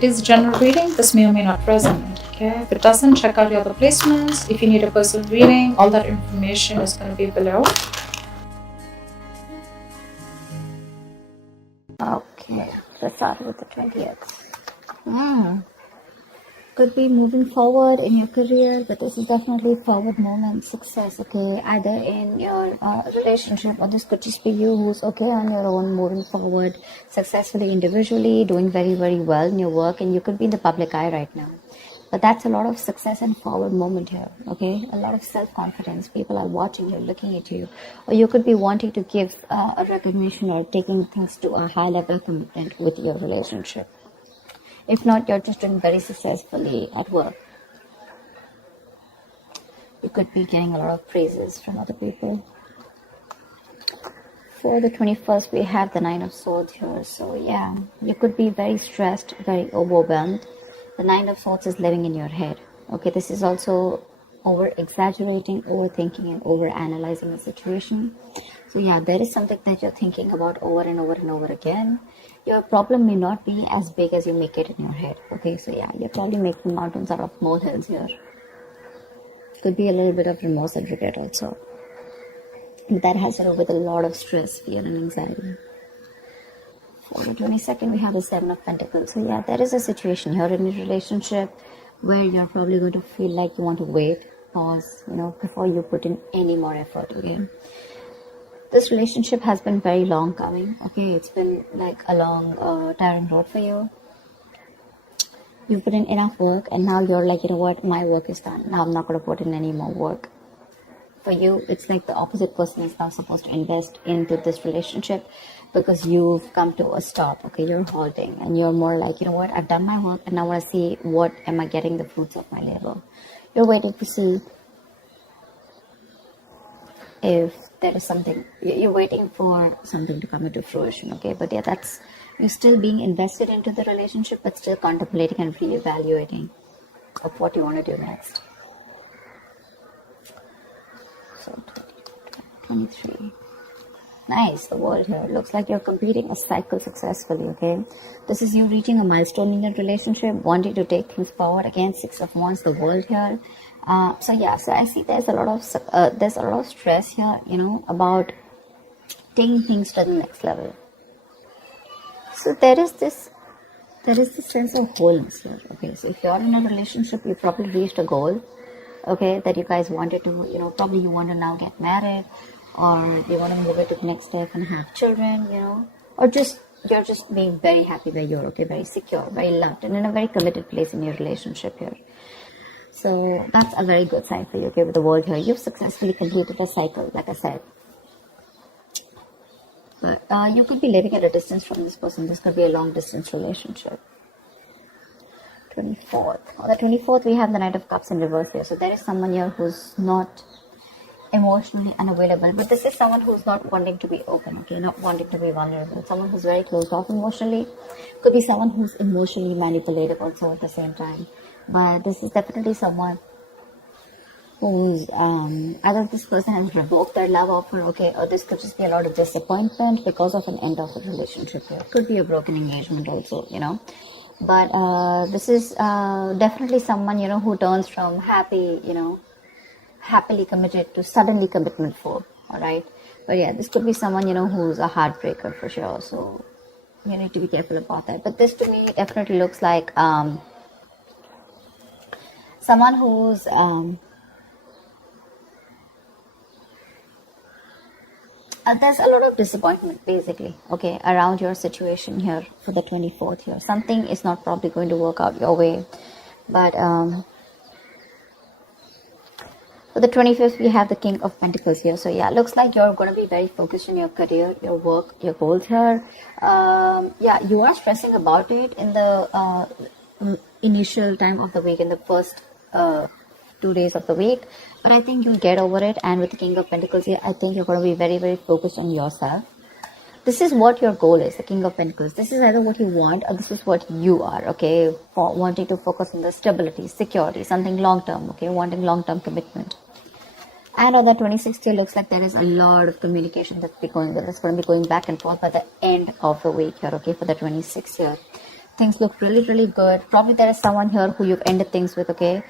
It is general reading. This may or may not resonate. Okay, if it doesn't, check out your other placements. If you need a personal reading, all that information is going to be below. Okay, let's start with the 20th. Could be moving forward in your career, but this is definitely forward movement, success, okay, either in your relationship, or this could just be you who's okay on your own, moving forward successfully individually, doing very, very well in your work, and you could be in the public eye right now. But that's a lot of success and forward movement here, okay? A lot of self-confidence. People are watching you, looking at you. Or you could be wanting to give a recognition or taking things to a high level commitment with your relationship. If not, you're just doing very successfully at work. You could be getting a lot of praises from other people. For the 21st, we have the 9 of Swords here. So yeah, you could be very stressed, very overwhelmed. The 9 of Swords is living in your head. Okay, this is also over-exaggerating, overthinking, and over-analyzing the situation. So yeah, there is something that you're thinking about over and over and over again. Your problem may not be as big as you make it in your head. Okay, so yeah, you're probably making mountains out of molehills here. Could be a little bit of remorse and regret also. That has to do with a lot of stress, fear, and anxiety. For the 22nd, we have the 7 of Pentacles. So yeah, there is a situation here in your relationship where you're probably going to feel like you want to wait, pause, before you put in any more effort, okay? This relationship has been very long coming, okay? It's been like a long, tiring road for you. You've put in enough work, and now you're like, you know what, my work is done. Now I'm not going to put in any more work. For you, it's like the opposite person is now supposed to invest into this relationship because you've come to a stop, okay? You're halting, and you're more like, you know what, I've done my work, and now I want to see what am I getting the fruits of my labor. You're waiting to see if there is something, you're waiting for something to come into fruition, okay? But yeah, that's, you're still being invested into the relationship, but still contemplating and reevaluating of what you want to do next. So 23. Nice, the world here. Looks like you're completing a cycle successfully, okay? This is you reaching a milestone in your relationship, wanting to take things forward. Again, 6 of Wands, the world here. So yeah, so I see there's a lot of stress here, about taking things to the next level. So there is this sense of wholeness here, okay? So if you're in a relationship, you probably reached a goal, okay, that you guys wanted to, probably you want to now get married, or you want to move it to the next step and have children, or you're just being very happy where you're, okay, very secure, very loved, and in a very committed place in your relationship here. So that's a very good sign for you, okay, with the world here. You've successfully completed a cycle, like I said. But you could be living at a distance from this person. This could be a long distance relationship. 24th. On the 24th, we have the Knight of Cups in reverse here. So there is someone here who's not emotionally unavailable. But this is someone who's not wanting to be open, okay, not wanting to be vulnerable. Someone who's very closed off emotionally. Could be someone who's emotionally manipulative also at the same time. But this is definitely someone who's either this person has revoked their love offer, okay, or this could just be a lot of disappointment because of an end of a relationship here. Could be a broken engagement also, But this is definitely someone, who turns from happily committed to suddenly commitment-full, all right? But yeah, this could be someone, who's a heartbreaker for sure. So you need to be careful about that. But this to me definitely looks like someone who's there's a lot of disappointment basically, okay, around your situation here for the 24th here. Something is not probably going to work out your way. But for the 25th, we have the King of Pentacles here. So yeah, looks like you're going to be very focused on your career, your work, your goals here. Yeah, you are stressing about it in the initial time of the week, in the first 2 days of the week, but I think you'll get over it. And with the King of Pentacles here, I think you're going to be very, very focused on yourself. This is what your goal is, the King of Pentacles. This is either what you want or this is what you are, okay, for wanting to focus on the stability, security, something long-term, okay, wanting long-term commitment. And on the 26th, it looks like there is a lot of communication that's going to be going back and forth by the end of the week here, okay, for the 26th here. things look really, really good. Probably there is someone here who you've ended things with, okay?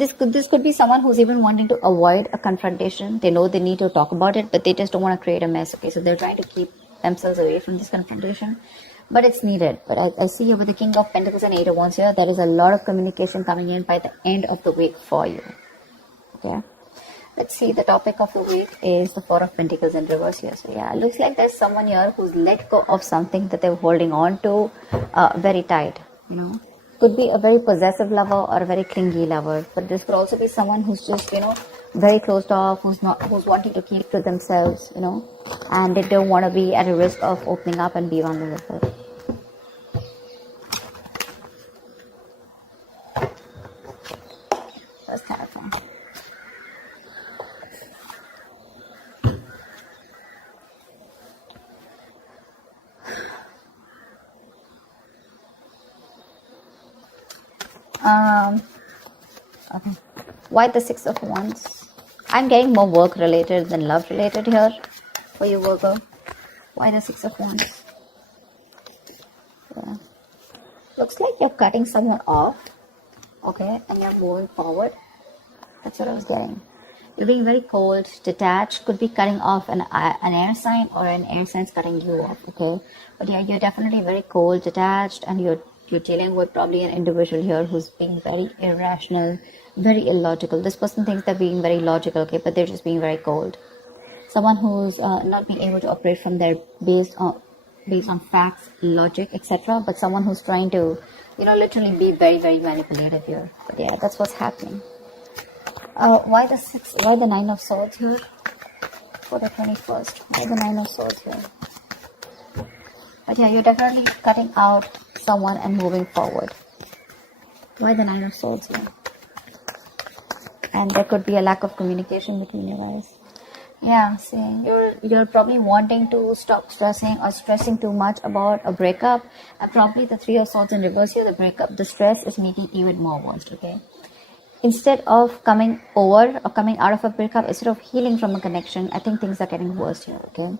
This could be someone who's even wanting to avoid a confrontation. They know they need to talk about it, but they just don't want to create a mess, okay? So they're trying to keep themselves away from this confrontation, but it's needed. But I see here with the King of Pentacles and Eight of Wands here, there is a lot of communication coming in by the end of the week for you, okay? Let's see, the topic of the week is the Four of Pentacles in reverse here. So yeah, it looks like there's someone here who's let go of something that they're holding on to very tight, you know. Could be a very possessive lover or a very clingy lover, but this could also be someone who's just, you know, very closed off, who's wanting to keep to themselves, you know, and they don't want to be at a risk of opening up and be vulnerable. That's terrifying. Okay. Why the Six of Wands? I'm getting more work related than love related here for you, Virgo. Why the Six of Wands? Yeah. Looks like you're cutting someone off, okay, and you're moving forward. That's what I was getting. You're being very cold, detached, could be cutting off an air sign, or an air sign's cutting you off, okay? But yeah, you're definitely very cold, detached, and you're dealing with probably an individual here who's being very irrational, very illogical. This person thinks they're being very logical, okay, but they're just being very cold. Someone who's not being able to operate from their based on facts, logic, etc. But someone who's trying to, you know, literally be very, very manipulative here. But yeah, that's what's happening. Why the Nine of Swords here for the 21st? Why the Nine of Swords here? But yeah, you're definitely cutting out someone and moving forward. Why the Nine of Swords here? And there could be a lack of communication between you guys. Yeah, see, you're probably wanting to stop stressing or stressing too much about a breakup. And probably the Three of Swords in reverse here, the breakup, the stress is making even more worse, okay? Instead of coming over or coming out of a breakup, instead of healing from a connection, I think things are getting worse here, okay?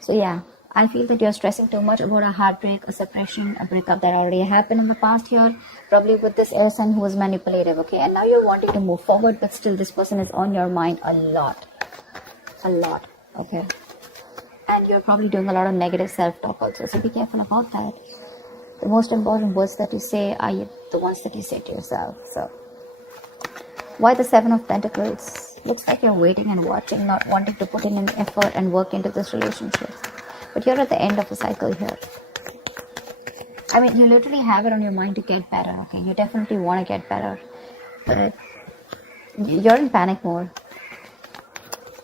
So yeah, I feel that you're stressing too much about a heartbreak, a separation, a breakup that already happened in the past here, probably with this air sign who was manipulative, okay? And now you're wanting to move forward, but still this person is on your mind a lot, okay? And you're probably doing a lot of negative self-talk also, so be careful about that. The most important words that you say are the ones that you say to yourself, so. Why the Seven of Pentacles? Looks like you're waiting and watching, not wanting to put in an effort and work into this relationship. But you're at the end of a cycle here. I mean, you literally have it on your mind to get better, okay? You definitely want to get better. But you're in panic mode.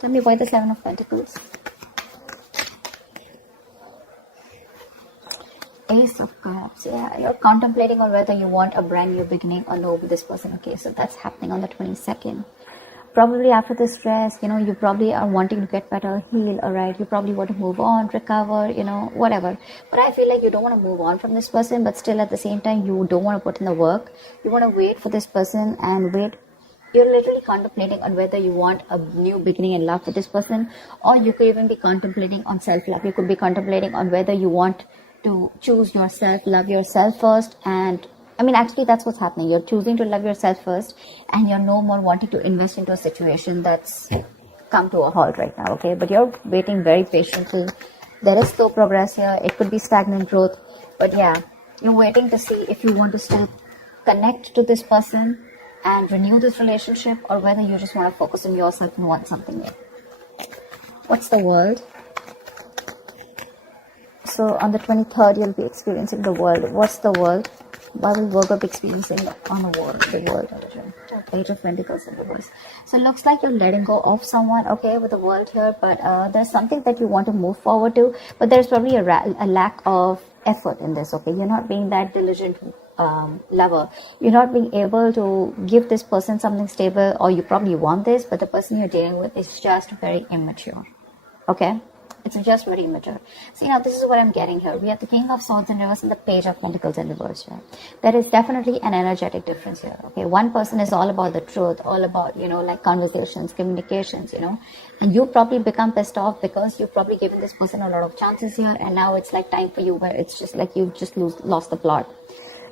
Tell me why the Seven of Pentacles? Ace of Cups. Yeah, you're contemplating on whether you want a brand new beginning or no with this person. Okay, so that's happening on the 22nd. Probably after the stress, you know, you probably are wanting to get better, heal, alright? You probably want to move on, recover, you know, whatever. But I feel like you don't want to move on from this person, but still at the same time, you don't want to put in the work. You want to wait for this person and wait. You're literally contemplating on whether you want a new beginning in love with this person, or you could even be contemplating on self-love. You could be contemplating on whether you want to choose yourself, love yourself first. And I mean, actually that's what's happening. You're choosing to love yourself first, and you're no more wanting to invest into a situation that's come to a halt right now, okay? But you're waiting very patiently. There is slow progress here. It could be stagnant growth, but yeah, you're waiting to see if you want to still connect to this person and renew this relationship, or whether you just want to focus on yourself and want something new. What's the world? So on the 23rd, you'll be experiencing the world. What's the world? Why will Virgo be experiencing on the world? Page of Pentacles in reverse. So it looks like you're letting go of someone, okay, with the world here. But there's something that you want to move forward to. But there's probably a lack of effort in this, okay? You're not being that diligent lover. You're not being able to give this person something stable, or you probably want this, but the person you're dealing with is just very immature, okay? It's just very immature. See, now this is what I'm getting here. We have the King of Swords in reverse and the Page of Pentacles in reverse here. There is definitely an energetic difference here. Okay, one person is all about the truth, all about, you know, like conversations, communications, you know, and you probably become pissed off because you've probably given this person a lot of chances here, and now it's like time for you where it's just like you've just lost the plot.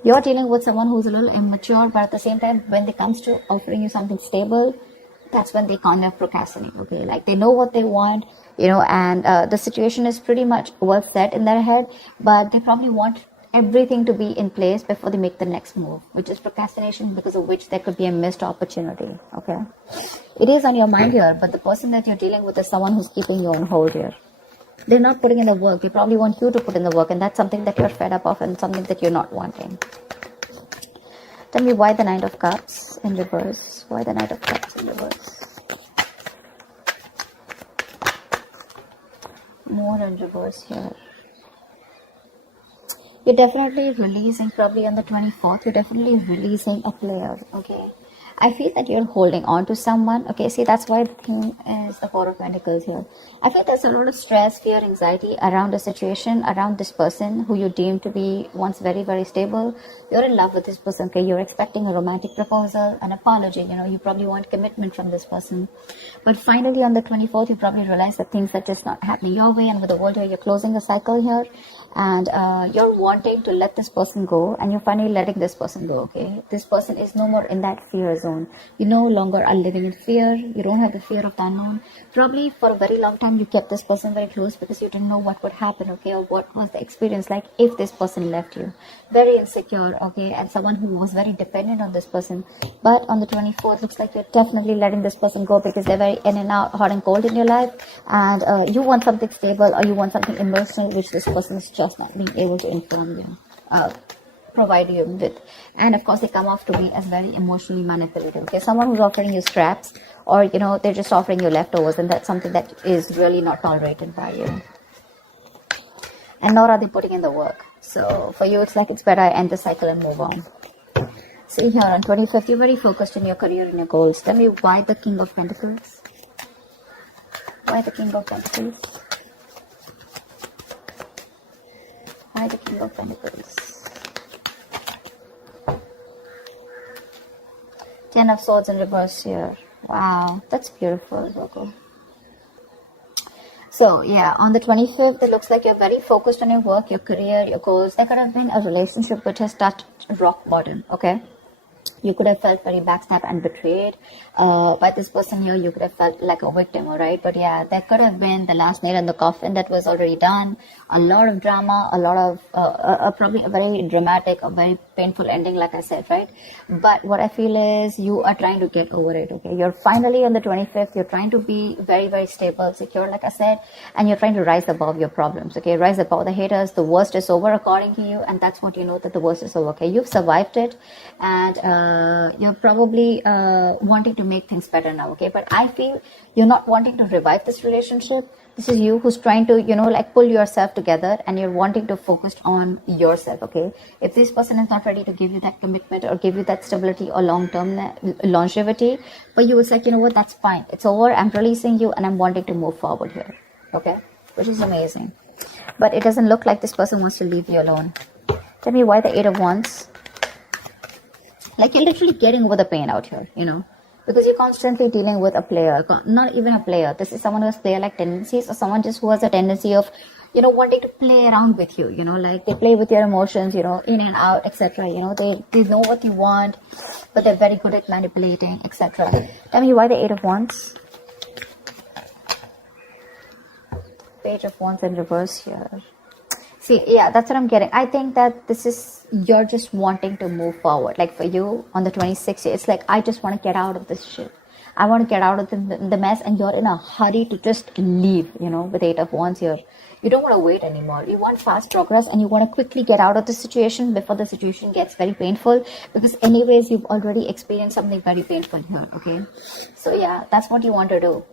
You're dealing with someone who's a little immature, but at the same time, when it comes to offering you something stable, that's when they kind of procrastinate. Okay, like they know what they want, you know, and the situation is pretty much well set in their head, but they probably want everything to be in place before they make the next move, which is procrastination, because of which there could be a missed opportunity. Okay, it is on your mind here, but the person that you're dealing with is someone who's keeping you on hold here. They're not putting in the work. They probably want you to put in the work, and that's something that you're fed up of and something that you're not wanting. Tell me why the Knight of Cups in reverse. Why the Knight of Cups in reverse? More in reverse here. You're definitely releasing, probably on the 24th, you're definitely releasing a player, okay? I feel that you're holding on to someone, okay? See, that's why the thing is the Four of Pentacles here. I feel there's a lot of stress, fear, anxiety around the situation, around this person who you deem to be once very, very stable. You're in love with this person, okay? You're expecting a romantic proposal, an apology, you know, you probably want commitment from this person. But finally on the 24th, you probably realize that things are just not happening your way, and with the world here, you're closing a cycle here, and you're wanting to let this person go, and you're finally letting this person go, okay? This person is no more in that fear zone. You no longer are living in fear. You don't have the fear of the unknown. Probably for a very long time you kept this person very close because you didn't know what would happen, okay, or what was the experience like if this person left you. Very insecure, okay, and someone who was very dependent on this person. But on the 24th, looks like you're definitely letting this person go because they're very in and out, hot and cold in your life, and you want something stable, or you want something emotional, which this person is just not being able to inform you, provide you with. And of course, they come off to be as very emotionally manipulative. Okay, someone who's offering you scraps, or you know, they're just offering you leftovers, and that's something that is really not tolerated by you. And nor are they putting in the work. So for you, it's like it's better I end the cycle and move on. See here on 25th, you're very focused on your career and your goals. Tell me why the King of Pentacles? Why the King of Pentacles? Why the King of Pentacles? Ten of Swords in reverse here. Wow, that's beautiful, Virgo. So yeah, on the 25th, it looks like you're very focused on your work, your career, your goals. There could have been a relationship which has touched rock bottom, okay? You could have felt very backstabbed and betrayed by this person here. You could have felt like a victim, all right? But yeah, there could have been the last nail in the coffin that was already done. A lot of drama, a lot of probably a very dramatic, a very painful ending, like I said, right? But what I feel is you are trying to get over it, okay? You're finally on the 25th. You're trying to be very, very stable, secure, like I said, and you're trying to rise above your problems, okay? Rise above the haters. The worst is over according to you, and that's what you know, that the worst is over, okay? You've survived it, and you're probably wanting to make things better now, okay? But I feel you're not wanting to revive this relationship. This is you who's trying to, you know, like pull yourself together, and you're wanting to focus on yourself, okay? If this person is not ready to give you that commitment or give you that stability or long-term longevity, but you was like, you know what, that's fine. It's over. I'm releasing you, and I'm wanting to move forward here, okay? Which is amazing. But it doesn't look like this person wants to leave you alone. Tell me why the Eight of Wands. Like you're literally getting over the pain out here, you know, because you're constantly dealing with a player, not even a player. This is someone who has player-like tendencies, or someone just who has a tendency of, you know, wanting to play around with you, you know, like they play with your emotions, you know, in and out, etc. You know, they know what you want, but they're very good at manipulating, etc. Tell me why the Eight of Wands. Page of Wands in reverse here. See, yeah, that's what I'm getting. I think that this is, you're just wanting to move forward. Like for you, on the 26th, it's like, I just want to get out of this shit. I want to get out of the mess, and you're in a hurry to just leave, you know, with Eight of Wands here. You don't want to wait anymore. You want fast progress, and you want to quickly get out of the situation before the situation gets very painful, because anyways, you've already experienced something very painful here, okay? So yeah, that's what you want to do.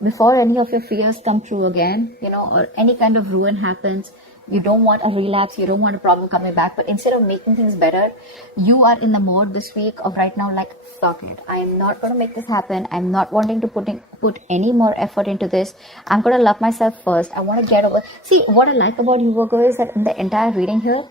Before any of your fears come true again, you know, or any kind of ruin happens, You don't want a relapse, you don't want a problem coming back, but instead of making things better, you are in the mode this week of right now, like, fuck it, I'm not going to make this happen. I'm not wanting to put any more effort into this. I'm going to love myself first. I want to get over. See, what I like about you, Virgo, is that in the entire reading here,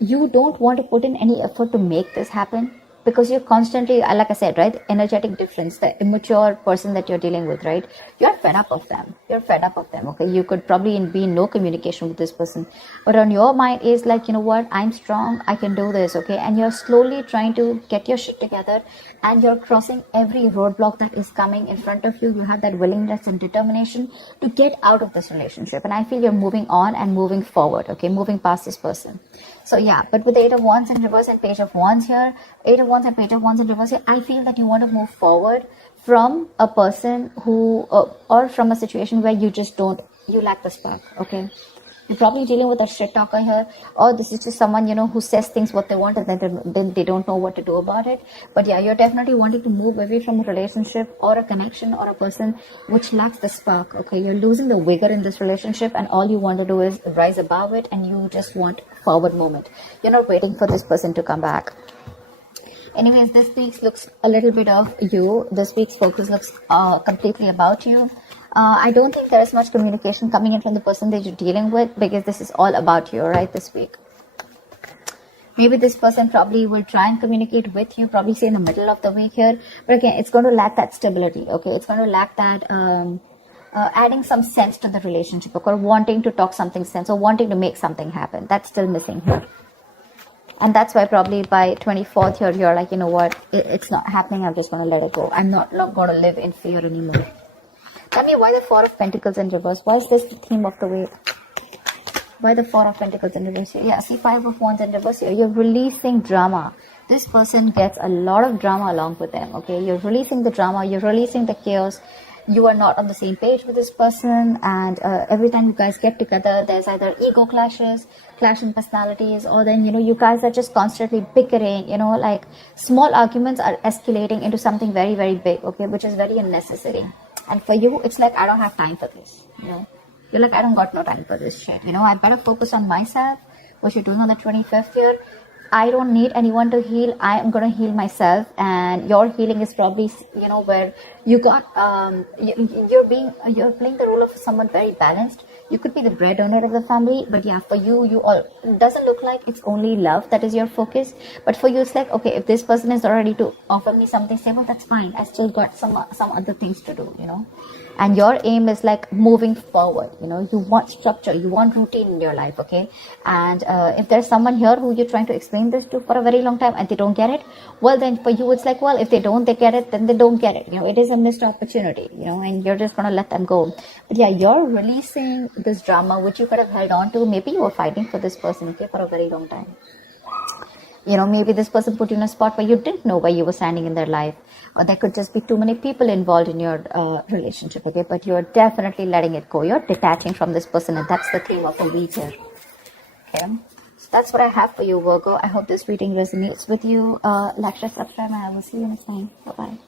you don't want to put in any effort to make this happen, because you're constantly, like I said, right, energetic difference, the immature person that you're dealing with, right, you're fed up of them. Okay, you could probably be in no communication with this person, but on your mind is like, you know what, I'm strong, I can do this. Okay, and you're slowly trying to get your shit together, and you're crossing every roadblock that is coming in front of you. You have that willingness and determination to get out of this relationship, and I feel you're moving on and moving forward. Okay, moving past this person. So yeah, but with the 8 of Wands in reverse and Page of Wands here, 8 of Wands and Page of Wands in reverse here, I feel that you want to move forward from a person who, or from a situation where you lack the spark. Okay, you're probably dealing with a shit talker here, or this is just someone, you know, who says things what they want, and then they don't know what to do about it. But yeah, you're definitely wanting to move away from a relationship or a connection or a person which lacks the spark. Okay, you're losing the vigor in this relationship, and all you want to do is rise above it, and you just want forward movement. You're not waiting for this person to come back. Anyways, this week's looks a little bit of you. This week's focus looks completely about you. I don't think there is much communication coming in from the person that you're dealing with, because this is all about you, right, this week. Maybe this person probably will try and communicate with you, probably say in the middle of the week here. But again, it's going to lack that stability, okay? It's going to lack that adding some sense to the relationship, or wanting to talk something sense, or wanting to make something happen. That's still missing here. And that's why probably by 24th here, you're like, you know what, it's not happening. I'm just going to let it go. I'm not going to live in fear anymore. Tell me, why the 4 of Pentacles in reverse? Why is this the theme of the week? Why the 4 of Pentacles in reverse here? Yeah, see, 5 of Wands in reverse here. You're releasing drama. This person gets a lot of drama along with them, okay? You're releasing the drama. You're releasing the chaos. You are not on the same page with this person, and every time you guys get together, there's either ego clashes, clash in personalities, or then, you know, you guys are just constantly bickering, you know, like small arguments are escalating into something very, very big, okay, which is very unnecessary. And for you, it's like, I don't have time for this, you know. You're like, I don't got no time for this shit, you know. I better focus on myself. What you're doing on the 25th here, I don't need anyone to heal. I am going to heal myself. And your healing is probably, you know, where you got, you're playing the role of someone very balanced. You could be the breadwinner of the family, but yeah, for you, it doesn't look like it's only love that is your focus. But for you, it's like, okay, if this person is not ready to offer me something stable, that's fine. I still got some other things to do, you know. And your aim is like moving forward, you know. You want structure, you want routine in your life, okay. And if there's someone here who you're trying to explain this to for a very long time and they don't get it, well, then for you, it's like, well, if they get it, then they don't get it, you know. It is a missed opportunity, you know, and you're just gonna let them go. But yeah, you're releasing this drama which you could have held on to. Maybe you were fighting for this person, okay, for a very long time. You know, maybe this person put you in a spot where you didn't know where you were standing in their life, or there could just be too many people involved in your relationship, okay. But you're definitely letting it go. You're detaching from this person, and that's the theme of the week here, okay. So that's what I have for you, Virgo. I hope this reading resonates with you. Like, share, subscribe, and I will see you next time. Bye bye.